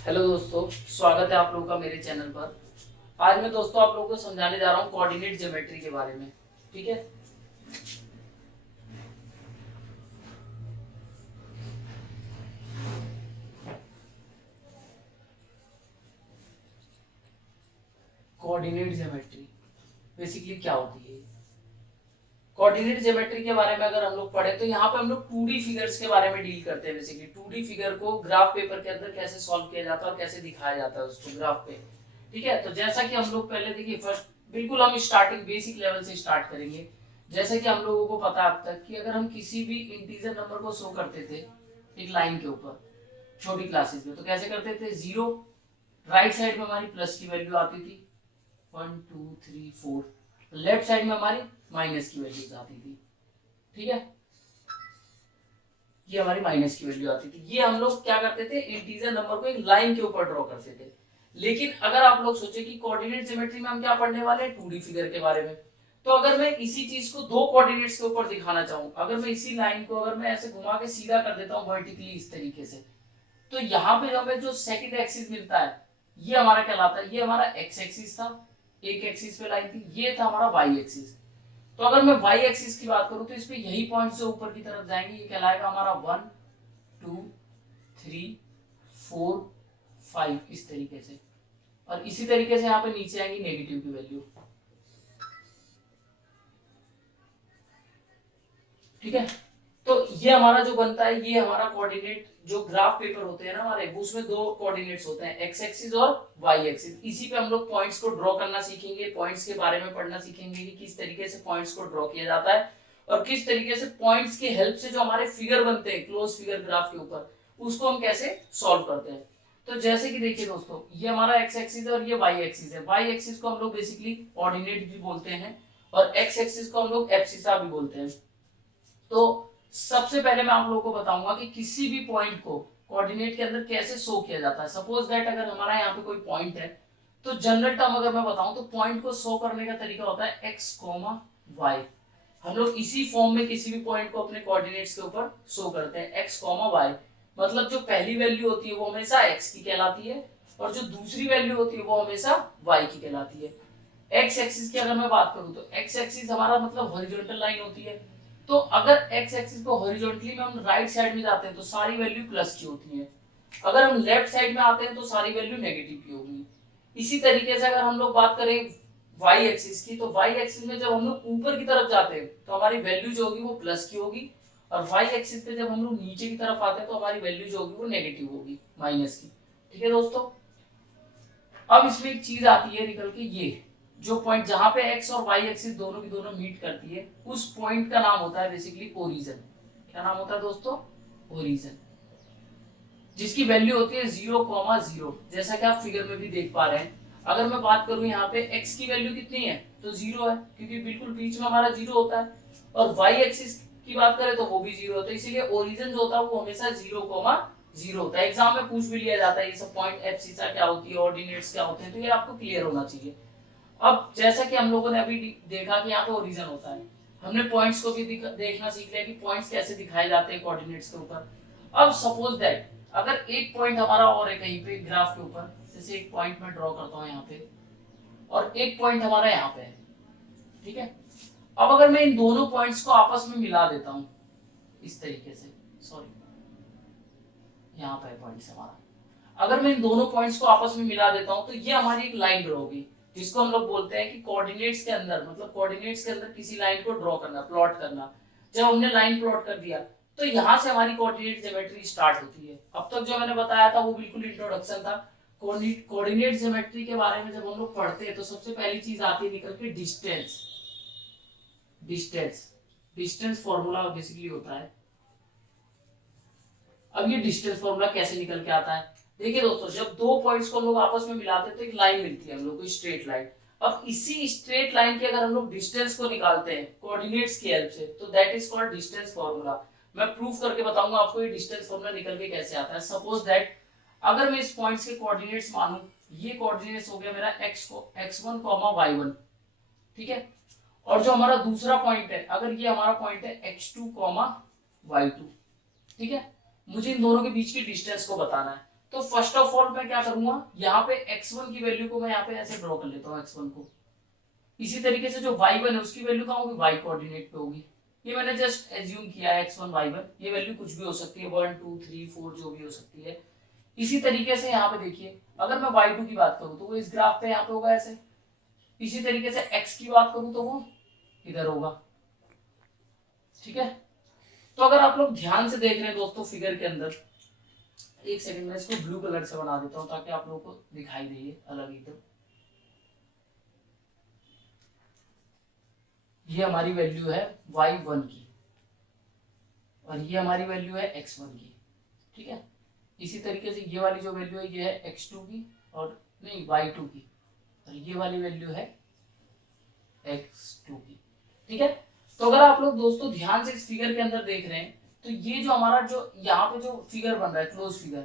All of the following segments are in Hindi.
हेलो दोस्तों, स्वागत है आप लोगों का मेरे चैनल पर। आज मैं दोस्तों आप लोगों को समझाने जा रहा हूँ कोऑर्डिनेट ज्योमेट्री के बारे में। ठीक है। कोऑर्डिनेट ज्योमेट्री बेसिकली क्या होती है? कोऑर्डिनेट ज्योमेट्री के बारे में अगर हम लोग पढ़े तो यहाँ पे हम लोग 2D फिगर्स के बारे में डील करते हैं। बेसिकली 2D फिगर को ग्राफ पेपर के अंदर कैसे सॉल्व किया जाता है और कैसे दिखाया जाता है उसको ग्राफ पे। ठीक है। तो जैसा कि हम लोग पहले देखिए, फर्स्ट बिल्कुल हम स्टार्टिंग बेसिक लेवल से स्टार्ट करेंगे। जैसे कि हम लोगों को पता है अब तक कि अगर हम किसी भी इंटीजर नंबर को शो करते थे एक लाइन के ऊपर छोटी क्लासेस में, तो कैसे करते थे? जीरो, राइट साइड में हमारी प्लस की वैल्यू आती थी 1 2 3 4, लेफ्ट साइड में हमारी माइनस की वैल्यूज आती थी। ठीक है। ये हमारी माइनस की वैल्यू आती थी। ये हम लोग क्या करते थे? इंटीजर नंबर को एक लाइन के ऊपर ड्रॉ करते थे। लेकिन अगर आप लोग सोचे कि कोऑर्डिनेट ज्योमेट्री में हम क्या पढ़ने वाले हैं, 2D फिगर के बारे में, तो अगर मैं इसी चीज को दो कोऑर्डिनेट्स के ऊपर दिखाना चाहूँ, अगर मैं इसी लाइन को अगर मैं ऐसे घुमा के सीधा कर देता हूँ वर्टिकली इस तरीके से, तो यहाँ पे हमें जो सेकंड एक्सिस मिलता है ये हमारा कहलाता है, ये हमारा एक्स एक्सिस था, एक एक्सिस पे लाइन थी, ये था हमारा वाई एक्सिस। तो अगर मैं वाई एक्सिस की बात करूं तो इस पे यही पॉइंट जो ऊपर की तरफ जाएंगे ये कहलाएगा हमारा 1 2 3 4 5 इस तरीके से। और इसी तरीके से यहाँ पे नीचे आएंगी नेगेटिव की वैल्यू। ठीक है। तो ये हमारा जो बनता है ये हमारा कोऑर्डिनेट, जो ग्राफ पेपर होते हैं ना हमारे, उसमें दो कोऑर्डिनेट्स होते हैं, एक्स एक्सिस और वाई एक्सिस। इसी पे हम लोग पॉइंट्स को ड्रॉ करना सीखेंगे, पॉइंट्स के बारे में पढ़ना सीखेंगे कि किस तरीके से पॉइंट्स को ड्रॉ किया जाता है और किस तरीके से पॉइंट्स की हेल्प से जो हमारे फिगर बनते हैं क्लोज फिगर ग्राफ के ऊपर, उसको हम कैसे सॉल्व करते हैं। तो जैसे कि देखिए दोस्तों, ये हमारा एक्स एक्सिस है और ये वाई एक्सिस है। वाई एक्सिस को हम लोग बेसिकली ऑर्डिनेट भी बोलते हैं और एक्स एक्सिस को हम लोग एब्सिसा भी बोलते हैं। तो सबसे पहले मैं आप लोगों को बताऊंगा कि किसी भी पॉइंट को कोऑर्डिनेट के अंदर कैसे शो किया जाता है। सपोज दैट अगर हमारा यहाँ पे कोई पॉइंट है, तो जनरल टर्म अगर मैं बताऊं तो पॉइंट को शो करने का तरीका होता है एक्स कोमा वाई। हम लोग इसी फॉर्म में किसी भी पॉइंट को अपने कोऑर्डिनेट्स के ऊपर शो करते हैं, एक्स कोमा वाई। मतलब जो पहली वैल्यू होती है वो हमेशा एक्स की कहलाती है और जो दूसरी वैल्यू होती है वो हमेशा वाई की कहलाती है। एक्स एक्सिस की अगर मैं बात करूं तो एक्स एक्सिस हमारा मतलब हॉरिजॉन्टल लाइन होती है। तो अगर एक्स एक्सिस को हॉरिजॉन्टली में हम राइट साइड में जाते हैं तो सारी वैल्यू प्लस की होती है, अगर हम लेफ्ट साइड में आते हैं तो सारी वैल्यू नेगेटिव की होगी। इसी तरीके से अगर हम लोग बात करें वाई एक्सिस की, तो वाई एक्सिस में जब हम लोग ऊपर की तरफ जाते हैं तो हमारी वैल्यू जो होगी वो प्लस की होगी, और वाई एक्सिस पे जब हम लोग नीचे की तरफ आते हैं तो हमारी वैल्यू जो होगी वो नेगेटिव होगी, माइनस की। ठीक है दोस्तों। अब इसमें एक चीज आती है निकल के, ये जो पॉइंट जहां पे एक्स और वाई एक्सिस दोनों की दोनों मीट करती है उस पॉइंट का नाम होता है बेसिकली ओरिजन। क्या नाम होता है दोस्तों? ओरिजन। जिसकी वैल्यू होती है 0,0, जैसा कि आप फिगर में भी देख पा रहे हैं। अगर मैं बात करूं यहाँ पे एक्स की वैल्यू कितनी है, तो 0 है, क्योंकि बिल्कुल बीच में हमारा 0 होता है। और वाई एक्सिस की बात करें तो वो भी 0 होता है, इसीलिए ओरिजन जो होता है वो हमेशा 0,0 होता है। एग्जाम में पूछ भी लिया जाता है ये सब पॉइंट, एब्सिसा क्या होती है, ऑर्डिनेट्स क्या होते हैं, तो ये आपको क्लियर होना चाहिए। अब जैसा कि हम लोगों ने अभी देखा कि यहाँ पे ओरिजन होता है, हमने पॉइंट्स को भी देखना सीख लिया कि पॉइंट्स कैसे दिखाए जाते हैं कोऑर्डिनेट्स के ऊपर। अब सपोज दैट अगर एक पॉइंट हमारा और है कहीं पे ग्राफ के ऊपर, जैसे एक पॉइंट मैं ड्रॉ करता हूँ यहाँ पे और एक पॉइंट हमारा यहाँ पे है। ठीक है। अब अगर मैं इन दोनों पॉइंट्स को आपस में मिला देता हूँ इस तरीके से, सॉरी यहाँ पे पॉइंट्स हमारा, अगर मैं इन दोनों पॉइंट्स को आपस में मिला देता हूं तो ये हमारी एक लाइन ड्रॉ होगी, जिसको हम लोग बोलते हैं कि कोऑर्डिनेट्स के अंदर, मतलब कोऑर्डिनेट्स के अंदर किसी लाइन को ड्रॉ करना, प्लॉट करना। जब हमने लाइन प्लॉट कर दिया तो यहां से हमारी कोऑर्डिनेट ज्योमेट्री स्टार्ट होती है। अब तक जो मैंने बताया था वो बिल्कुल इंट्रोडक्शन था। कोऑर्डिनेट ज्योमेट्री के बारे में जब हम लोग पढ़ते हैं तो सबसे पहली चीज आती है निकल के distance. Distance distance formula basically होता है। अब ये डिस्टेंस फॉर्मूला कैसे निकल के आता है? देखिए दोस्तों, जब दो पॉइंट्स को हम लोग आपस में मिलाते हैं तो एक लाइन मिलती है हम लोग को, स्ट्रेट लाइन। अब इसी स्ट्रेट लाइन के अगर हम लोग डिस्टेंस को निकालते हैं कोऑर्डिनेट्स की हेल्प से, तो that is called distance formula. मैं प्रूफ करके बताऊंगा आपको ये डिस्टेंस फॉर्मूला निकल के कैसे आता है। सपोज दैट अगर मैं इस पॉइंट्स के कोऑर्डिनेट्स मानूं, ये कोऑर्डिनेट्स हो गया मेरा x1, y1। ठीक है। और जो हमारा दूसरा पॉइंट है, अगर ये हमारा पॉइंट है x2, y2। ठीक है। मुझे इन दोनों के बीच की डिस्टेंस को बताना है। तो फर्स्ट ऑफ ऑल मैं क्या करूंगा, यहाँ पे x1 की वैल्यू को मैं यहाँ पे ऐसे ड्रॉ कर लेता हूँ x1 को। इसी तरीके से जो y1 है उसकी वैल्यू कहाँ होगी, y कोऑर्डिनेट पे होगी। ये मैंने जस्ट एज्यूम किया है x1 y1, ये वैल्यू कुछ भी हो सकती है, 1 2 3 4 जो भी हो सकती है। इसी तरीके से यहाँ पे देखिए, अगर मैं y2 की बात करूँ तो वो इस ग्राफ पे यहाँ पे होगा ऐसे। इसी तरीके से x की बात करूँ तो वो इधर होगा। ठीक है, तो अगर आप लोग ध्यान से देख रहे हैं दोस्तों फिगर के अंदर, एक सेकंड में इसको ब्लू कलर से बना देता हूं ताकि आप लोगों को दिखाई दे ये अलग एकदम। ये हमारी वैल्यू है y1 की और ये हमारी वैल्यू है x1 की। ठीक है, इसी तरीके से ये वाली जो वैल्यू है ये है x2 की और नहीं y2 की, और ये वाली वैल्यू है x2 की। ठीक है, तो अगर आप लोग दोस्तों ध्यान से इस फिगर के अंदर देख रहे हैं तो ये जो हमारा जो यहाँ पे जो फिगर बन रहा है close figure,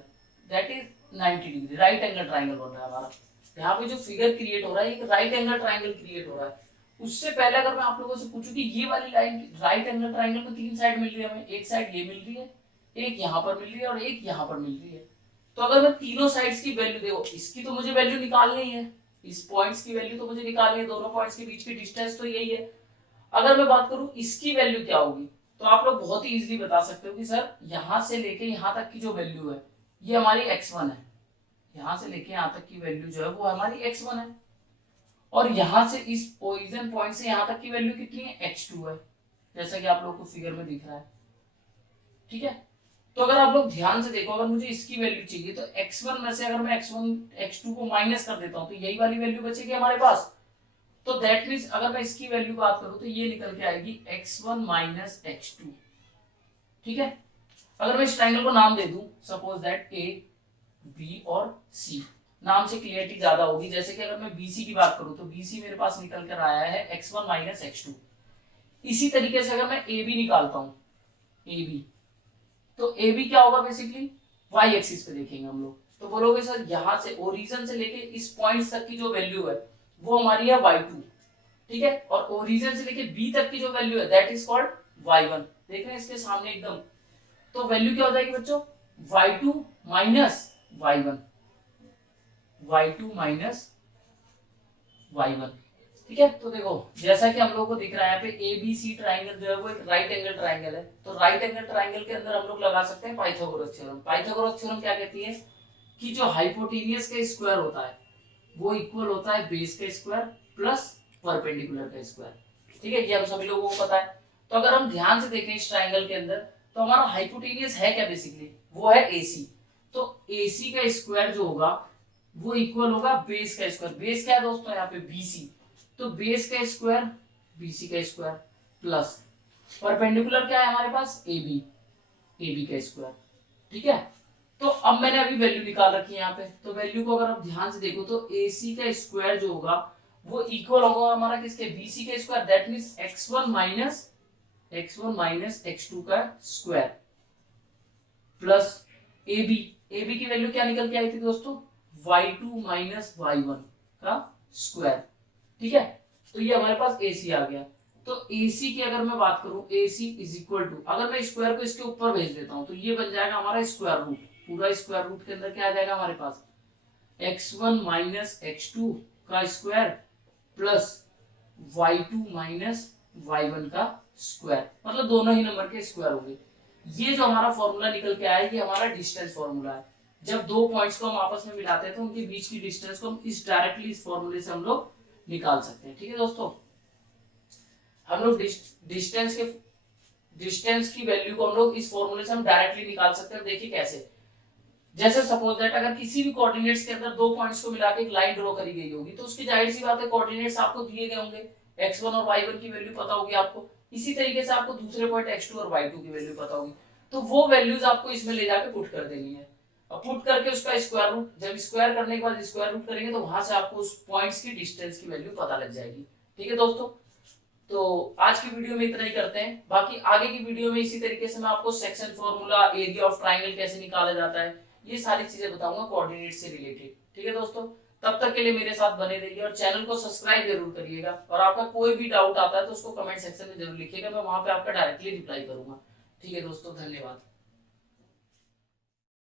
that is 90 degree right angle triangle बन रहा है हमारा। यहाँ पे जो फिगर क्रिएट हो रहा है एक राइट एंगल ट्राइंगल क्रिएट हो रहा है। उससे पहले अगर मैं आप लोगों से पूछूं कि ये वाली लाइन राइट एंगल ट्राइंगल में 3 साइड मिल रही है हमें, एक साइड ये मिल रही है, एक यहाँ पर मिल रही है और एक यहाँ पर मिल रही है। तो अगर मैं तीनों साइड्स की वैल्यू, देखो इसकी तो मुझे वैल्यू निकालनी है, इस पॉइंट्स की वैल्यू तो मुझे निकालनी है, दोनों पॉइंट्स के बीच की डिस्टेंस तो यही है। अगर मैं बात करूं इसकी वैल्यू क्या होगी, तो आप लोग बहुत ही इजीली बता सकते हो कि सर यहां से लेके यहां तक की जो वैल्यू है ये हमारी x1 है, यहां से लेके यहां तक की वैल्यू जो है वो हमारी x1 है, और यहां से इस ओरिजिन पॉइंट से यहां तक की वैल्यू कितनी है, x2 है, जैसा कि आप लोग को फिगर में दिख रहा है। ठीक है, तो अगर आप लोग ध्यान से देखो, अगर मुझे इसकी वैल्यू चाहिए तो x1 में से अगर मैं x2 को माइनस कर देता हूं तो यही वाली वैल्यू बचेगी हमारे पास। तो दैट मीन्स अगर मैं इसकी वैल्यू बात करूं तो ये निकल के आएगी x1 माइनस x2। ठीक है, अगर मैं इस ट्रायंगल को नाम दे दूं सपोज दैट a b और c, नाम से क्लियरिटी ज्यादा होगी। जैसे कि अगर मैं bc की बात करूं तो bc मेरे पास निकल कर आया है x1 माइनस x2। इसी तरीके से अगर मैं ab निकालता हूं, ab, तो ab क्या होगा बेसिकली, y एक्सिस पे देखेंगे हम लोग तो बोलोगे सर यहां से ओरिजिन से लेके इस पॉइंट तक की जो वैल्यू है वो हमारी है y2। ठीक है, और ओरिजिन से लेके b तक की जो वैल्यू है दैट इज कॉल्ड y1। देख रहे हैं इसके सामने एकदम, तो वैल्यू क्या हो जाएगी बच्चों, y2 minus y1, y2 minus y1। ठीक है, तो देखो जैसा कि हम लोग को दिख रहा है यहाँ पे ABC ट्राइंगल जो है वो एक राइट एंगल ट्राइंगल है। तो राइट एंगल ट्राइंगल के अंदर हम लोग लगा सकते हैं पाइथागोरस थ्योरम। पाइथागोरस थ्योरम क्या कहती है कि जो हाइपोटेनियस का स्क्वायर होता है वो इक्वल होता है बेस का स्क्वायर प्लस परपेंडिकुलर का स्क्वायर। ठीक है, ये हम सभी लोगों को पता है। तो अगर हम ध्यान से देखें इस ट्राइंगल के अंदर तो हमारा हाइपोटेनियस है क्या, बेसिकली वो है AC। तो AC का स्क्वायर जो होगा वो इक्वल होगा बेस का स्क्वायर। बेस क्या है दोस्तों यहाँ पे BC, तो बेस का स्क्वायर BC का स्क्वायर प्लस परपेंडिकुलर क्या है हमारे पास AB का स्क्वायर। ठीक है, तो अब मैंने अभी वैल्यू निकाल रखी है यहाँ पे, तो वैल्यू को अगर आप ध्यान से देखो तो AC का स्क्वायर जो होगा वो इक्वल होगा हमारा किसके, BC का square, that means x1 minus x2 का स्क्वायर प्लस AB की वैल्यू क्या निकल के आई थी दोस्तों, y2 माइनस y1 का स्क्वायर। ठीक है, तो ये हमारे पास AC आ गया। तो AC की अगर मैं बात करूं AC इज इक्वल टू, अगर मैं स्क्वायर को इसके ऊपर भेज देता हूं तो ये बन जाएगा हमारा स्क्वायर रूट। पूरा स्क्वायर रूट के अंदर क्या आ जाएगा हमारे पास, x1 माइनस x2 का square plus y2 minus y1 का स्क्वायर, मतलब दोनों ही नंबर के स्क्वायर होंगे। ये जो हमारा फॉर्मूला निकल के आया ये हमारा डिस्टेंस फॉर्मूला है। जब दो पॉइंट्स को हम आपस में मिलाते हैं तो उनके बीच की डिस्टेंस को हम इस डायरेक्टली इस फॉर्मूले से हम लोग निकाल सकते हैं। ठीक है दोस्तों, हम लोग डिस्टेंस की वैल्यू को हम लोग इस फॉर्मूले से हम डायरेक्टली निकाल सकते हैं। देखिए कैसे, जैसे सपोज दैट अगर किसी भी कोऑर्डिनेट्स के अंदर दो पॉइंट्स को मिला के एक लाइन ड्रॉ करी गई होगी तो उसकी जाहिर सी बात है कोऑर्डिनेट्स आपको दिए गए होंगे, x1 और y1 की वैल्यू पता होगी आपको। इसी तरीके से आपको दूसरे पॉइंट x2 और y2 की वैल्यू पता होगी, तो वो वैल्यूज आपको इसमें ले जाके पुट कर देनी है। और पुट करके उसका स्क्वायर रूट, जब स्क्वायर करने के बाद स्क्वायर रूट करेंगे तो वहां से आपको उस पॉइंट्स की डिस्टेंस की वैल्यू पता लग जाएगी। ठीक है दोस्तों, तो आज की वीडियो में इतना ही करते हैं। बाकी आगे की वीडियो में इसी तरीके से मैं आपको section formula, area of triangle कैसे निकाला जाता है, ये सारी चीजें बताऊंगा कोऑर्डिनेट से रिलेटेड। ठीक है दोस्तों, तब तक के लिए मेरे साथ बने रहिए और चैनल को सब्सक्राइब जरूर करिएगा। और आपका कोई भी डाउट आता है तो उसको कमेंट सेक्शन में जरूर लिखिएगा, मैं वहां पे आपका डायरेक्टली रिप्लाई करूंगा। ठीक है दोस्तों, धन्यवाद।